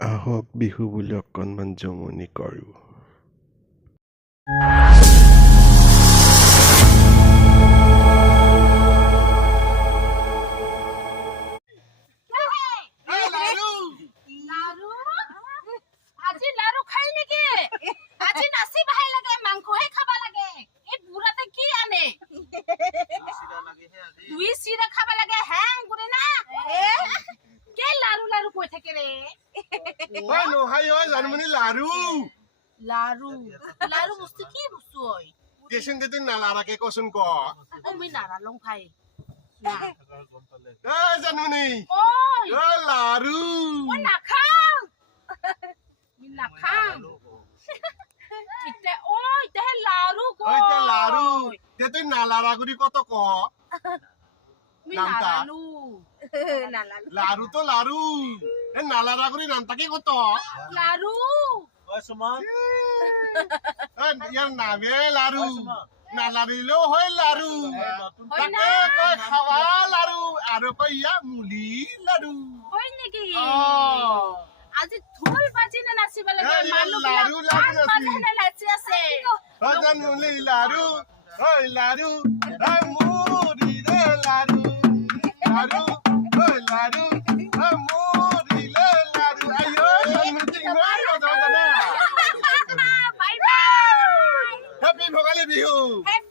আহক বিহু বুলি অকণমান জমনি কৰোঁ। আজি লাৰু খাই নেকি? আজি নাচি বাহাই লাগে, মাংসহে খাব লাগে। এই বুঢ়াতে কি আনে? দুই চিৰা খাব লাগে, হেং কৰে না? কে লাৰু লাৰু কৈ থাকে ৰে? নহয় ঐ জানমনি লাৰু লাৰু লাৰু বস্তু কি বস্তু হয়? দেচোন দে তুই নালাৰাকে কচোন ক মই নাৰালং ভাই। জানমনি ঐ লাৰু মই নাখাওঁ। নাখাওঁ। এতিয়া লাৰু ঐ তে লাৰু কয়। তে তুই নালাৰা কৰি কত ক মই নামটা? নাৰালো। লাৰু তো লাৰু এ নালাৰা কৰি নামটাকে কত লাৰু ইয়াৰ নামে লাৰু নালাৰিলেও হয় লাৰু হয় না? তাকে কয় খাৱা লাৰু আৰু কয় ইয়াৰ মুলি লাৰু হয় নেকি? অ আজি ঢোল বাজি নে নাচিব লাগে? এই মানুহবিলাক লাৰু লাৰু গান বাজাই নে নাচি আছে? জানমনি লাৰু ঐ লাৰু মুড়ি ৰে লাৰু লাৰু ঐ লাৰু মুড়ি ৰে লাৰু আইও জানমনি ইমান কথা জানা bye bye. Happy Bhogali Bihu Happy